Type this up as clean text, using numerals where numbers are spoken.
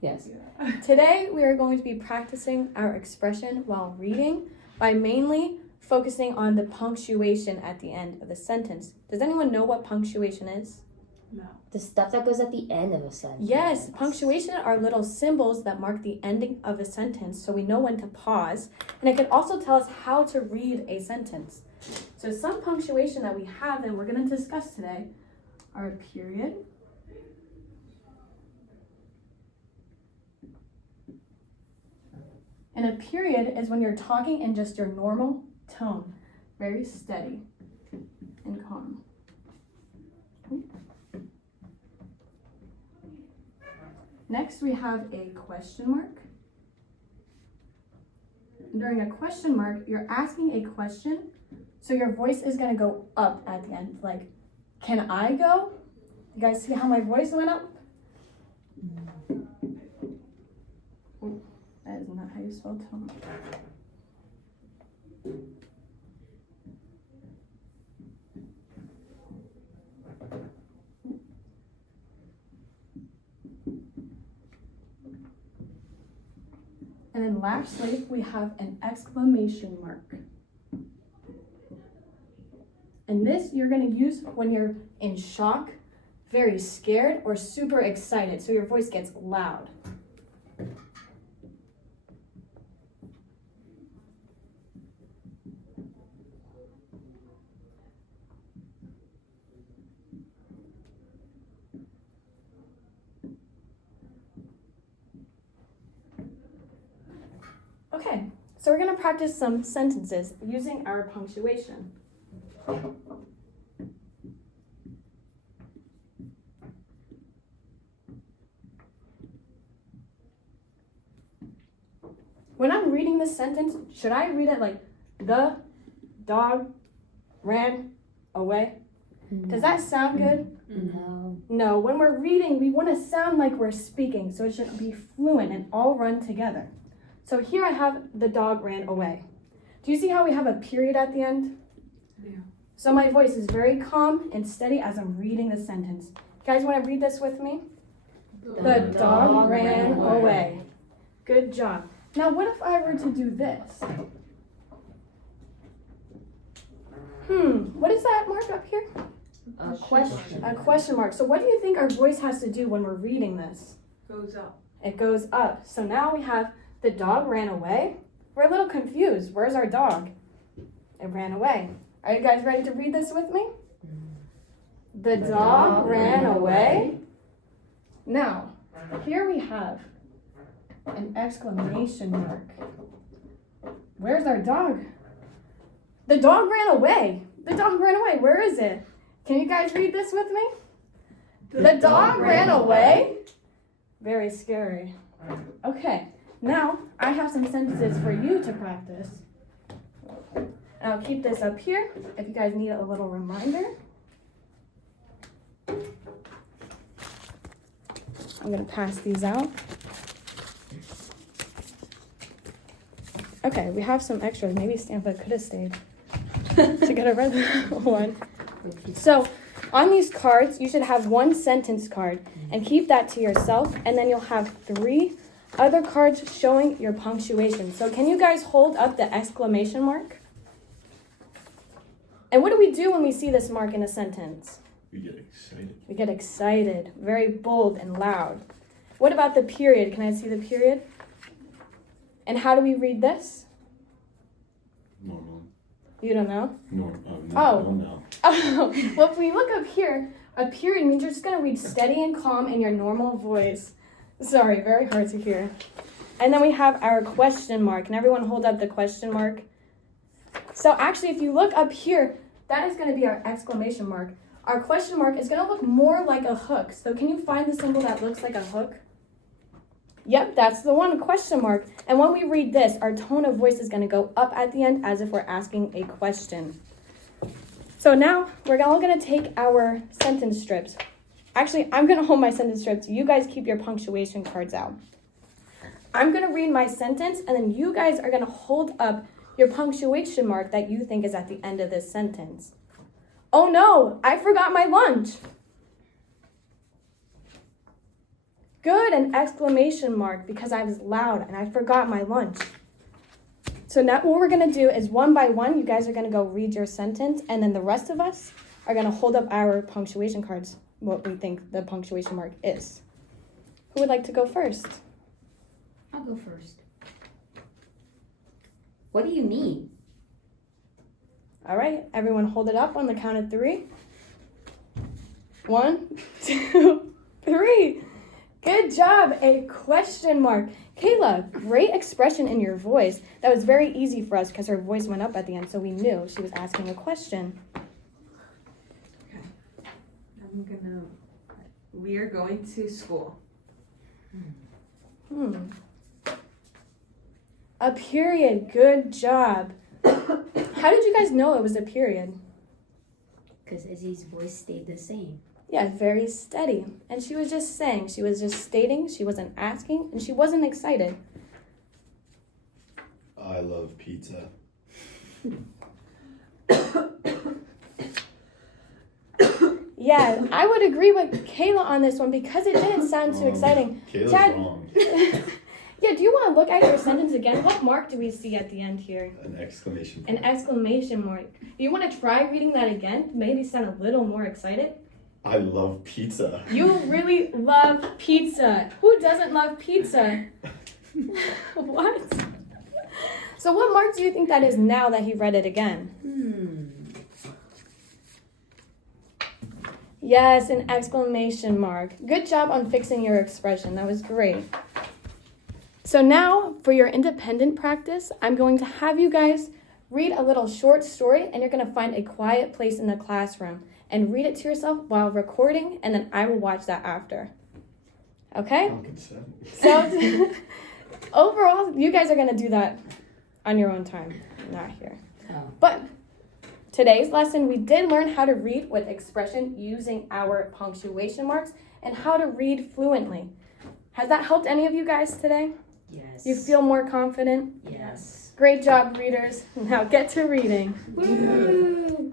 Yes. Today we are going to be practicing our expression while reading by mainly focusing on the punctuation at the end of the sentence. Does anyone know what punctuation is? No. The stuff that goes at the end of a sentence. Yes, punctuation are little symbols that mark the ending of a sentence so we know when to pause, and it can also tell us how to read a sentence. So some punctuation that we have and we're going to discuss today are a period, and a period is when you're talking in just your normal tone, very steady and calm. Next, we have a question mark. During a question mark, you're asking a question, so your voice is going to go up at the end. Like, can I go? You guys see how my voice went up? Ooh, that is not how you spell tone. And then lastly, we have an exclamation mark. And this you're going to use when you're in shock, very scared, or super excited, so your voice gets loud. Okay, so we're going to practice some sentences using our punctuation. When I'm reading this sentence, should I read it like, the dog ran away? Does that sound good? No. No, when we're reading, we want to sound like we're speaking, so it should be fluent and all run together. So here I have the dog ran away. Do you see how we have a period at the end? Yeah. So my voice is very calm and steady as I'm reading the sentence. You guys want to read this with me? The dog ran away. Good job. Now what if I were to do this? What is that mark up here? A question. A question mark. So what do you think our voice has to do when we're reading this? Goes up. It goes up. So now we have the dog ran away. We're a little confused. Where's our dog? It ran away. Are you guys ready to read this with me? The dog ran away. Now, here we have an exclamation mark. Where's our dog? The dog ran away. The dog ran away. Where is it? Can you guys read this with me? The dog ran away. Very scary. Okay, now I have some sentences for you to practice. And I'll keep this up here if you guys need a little reminder. I'm going to pass these out. Okay, we have some extras. Maybe Stanford could have stayed to get a red one. So, on these cards, you should have one sentence card and keep that to yourself, and then you'll have 3 other cards showing your punctuation. So, can you guys hold up the exclamation mark? And what do we do when we see this mark in a sentence? We get excited. We get excited, very bold and loud. What about the period? Can I see the period? And how do we read this? Normal. You don't know? No. Oh, well, if we look up here, a period means you're just going to read steady and calm in your normal voice. Sorry, very hard to hear. And then we have our question mark. Can everyone hold up the question mark? So actually, if you look up here, that is going to be our exclamation mark. Our question mark is going to look more like a hook. So can you find the symbol that looks like a hook? Yep, that's the one, question mark. And when we read this, our tone of voice is going to go up at the end as if we're asking a question. So now we're all going to take our sentence strips. Actually, I'm going to hold my sentence strips. You guys keep your punctuation cards out. I'm going to read my sentence, and then you guys are going to hold up your punctuation mark that you think is at the end of this sentence. Oh no, I forgot my lunch. Good, an exclamation mark because I was loud and I forgot my lunch. So now what we're gonna do is one by one, you guys are gonna go read your sentence, and then the rest of us are gonna hold up our punctuation cards, what we think the punctuation mark is. Who would like to go first? I'll go first. What do you mean? All right, everyone hold it up on the count of 3. 1, 2, 3. Good job, a question mark. Kayla, great expression in your voice. That was very easy for us because her voice went up at the end, so we knew she was asking a question. Okay. We are going to school. A period, good job. How did you guys know it was a period? Because Izzy's voice stayed the same. Yeah, very steady. And she was just saying, she was just stating, she wasn't asking, and she wasn't excited. I love pizza. Yeah, I would agree with Kayla on this one because it didn't sound too exciting. Kayla's Chad- wrong. Yeah, do you want to look at your sentence again? What mark do we see at the end here? An exclamation An point. exclamation mark. Do you want to try reading that again? Maybe sound a little more excited? I love pizza. You really love pizza. Who doesn't love pizza? What? So what mark do you think that is now that he read it again? Yes, an exclamation mark. Good job on fixing your expression. That was great. So now, for your independent practice, I'm going to have you guys read a little short story, and you're going to find a quiet place in the classroom and read it to yourself while recording, and then I will watch that after. Okay? I'll consent. So, overall, you guys are going to do that on your own time, not here. Oh. But today's lesson, we did learn how to read with expression using our punctuation marks and how to read fluently. Has that helped any of you guys today? Yes. You feel more confident? Yes. Great job, readers. Now get to reading. Woo!